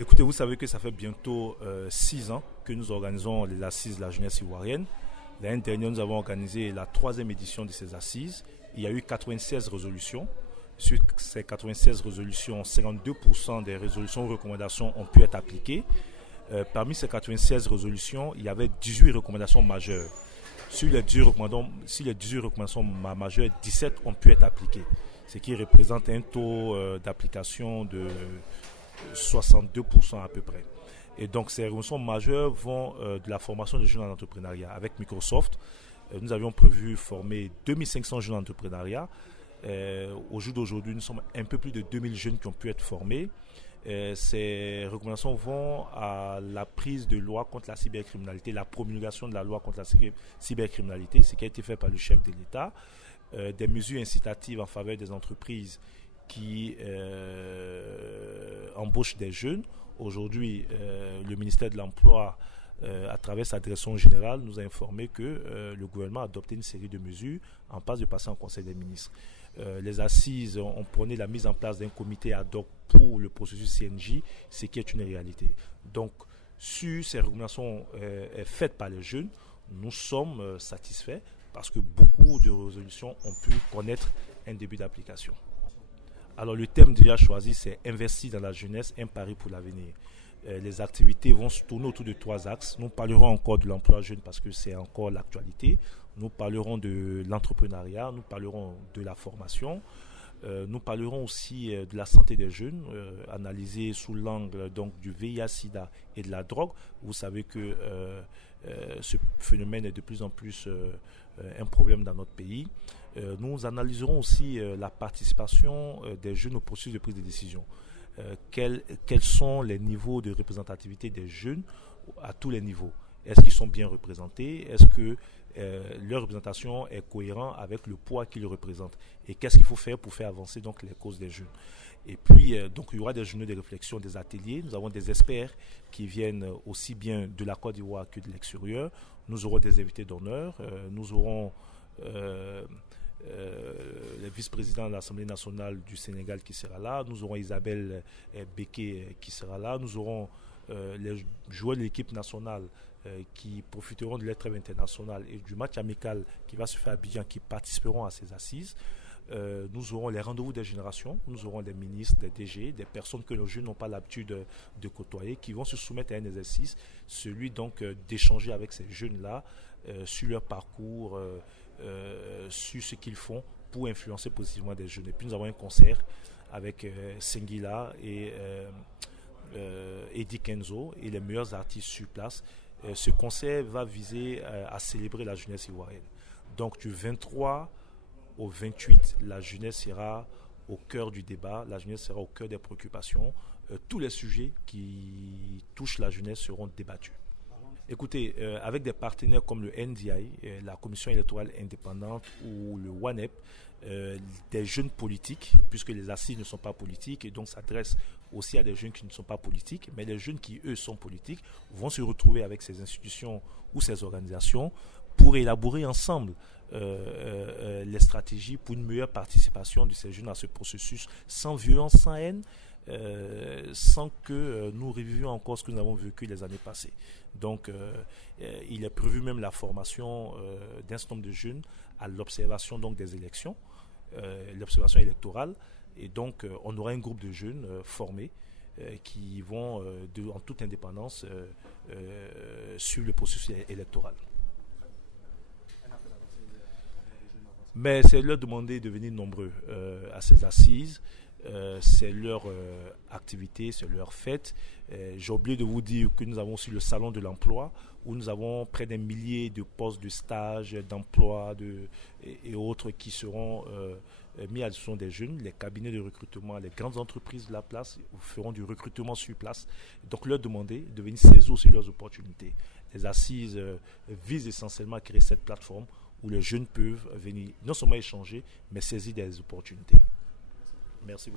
Écoutez, vous savez que ça fait bientôt 6 ans que nous organisons les assises de la jeunesse ivoirienne. L'année dernière, nous avons organisé la troisième édition de ces assises. Il y a eu 96 résolutions. Sur ces 96 résolutions, 52% des résolutions ou recommandations ont pu être appliquées. Parmi ces 96 résolutions, il y avait 18 recommandations majeures. Sur les 18 recommandations majeures, 17 ont pu être appliquées, ce qui représente un taux d'application de 62% à peu près. Et donc ces recommandations majeures vont de la formation des jeunes en entrepreneuriat. Avec Microsoft, nous avions prévu former 2500 jeunes en entrepreneuriat. Au jour d'aujourd'hui, nous sommes un peu plus de 2000 jeunes qui ont pu être formés. Ces recommandations vont à la prise de loi contre la cybercriminalité, la promulgation de la loi contre la cybercriminalité, ce qui a été fait par le chef de l'État, des mesures incitatives en faveur des entreprises qui embauchent des jeunes. Aujourd'hui, le ministère de l'Emploi, à travers sa direction générale, nous a informé que le gouvernement a adopté une série de mesures en passe de passer en Conseil des ministres. Les assises ont prôné la mise en place d'un comité ad hoc pour le processus CNJ, ce qui est une réalité. Donc, sur ces recommandations faites par les jeunes, nous sommes satisfaits parce que beaucoup de résolutions ont pu connaître un début d'application. Alors le thème déjà choisi, c'est investir dans la jeunesse, un pari pour l'avenir. Les activités vont se tourner autour de 3 axes. Nous parlerons encore de l'emploi jeune parce que c'est encore l'actualité. Nous parlerons de l'entrepreneuriat, nous parlerons de la formation. Nous parlerons aussi de la santé des jeunes, analysée sous l'angle donc du VIH-Sida et de la drogue. Vous savez que ce phénomène est de plus en plus un problème dans notre pays. Nous analyserons aussi la participation des jeunes au processus de prise de décision. Quels sont les niveaux de représentativité des jeunes à tous les niveaux? Est-ce qu'ils sont bien représentés? Est-ce que leur représentation est cohérente avec le poids qu'ils représentent? Et qu'est-ce qu'il faut faire pour faire avancer donc les causes des jeunes? Et puis, donc, il y aura des journées de réflexion, des ateliers. Nous avons des experts qui viennent aussi bien de la Côte d'Ivoire que de l'extérieur. Nous aurons des invités d'honneur. Nous aurons le vice-président de l'Assemblée nationale du Sénégal qui sera là. Nous aurons Isabelle Béquet qui sera là. Nous aurons les joueurs de l'équipe nationale qui profiteront de leur trêve internationale et du match amical qui va se faire à Abidjan qui participeront à ces assises. Nous aurons les rendez-vous des générations, nous aurons des ministres, des DG, des personnes que nos jeunes n'ont pas l'habitude de côtoyer, qui vont se soumettre à un exercice, celui donc d'échanger avec ces jeunes-là sur leur parcours, sur ce qu'ils font pour influencer positivement des jeunes. Et puis nous avons un concert avec Sengila et Eddie Kenzo et les meilleurs artistes sur place. Ce concert va viser à célébrer la jeunesse ivoirienne. Donc du 23 au 28, la jeunesse sera au cœur du débat, la jeunesse sera au cœur des préoccupations. Tous les sujets qui touchent la jeunesse seront débattus. Écoutez, avec des partenaires comme le NDI, la Commission électorale indépendante ou le WANEP, des jeunes politiques, puisque les assises ne sont pas politiques et donc s'adressent aussi à des jeunes qui ne sont pas politiques, mais les jeunes qui, eux, sont politiques, vont se retrouver avec ces institutions ou ces organisations pour élaborer ensemble les stratégies pour une meilleure participation de ces jeunes à ce processus sans violence, sans haine, sans que nous revivions encore ce que nous avons vécu les années passées. Donc, il est prévu même la formation d'un certain nombre de jeunes à l'observation donc, des élections, l'observation électorale. Et donc, on aura un groupe de jeunes formés qui vont, en toute indépendance, suivre le processus électoral. Mais c'est leur demander de venir nombreux à ces assises. C'est leur activité, c'est leur fête. J'ai oublié de vous dire que nous avons aussi le salon de l'emploi où nous avons près d'un millier de postes de stage, d'emploi et autres qui seront mis à disposition des jeunes. Les cabinets de recrutement, les grandes entreprises de la place feront du recrutement sur place. Donc leur demander de venir saisir aussi leurs opportunités. Les assises visent essentiellement à créer cette plateforme où les jeunes peuvent venir non seulement échanger, mais saisir des opportunités. Merci beaucoup.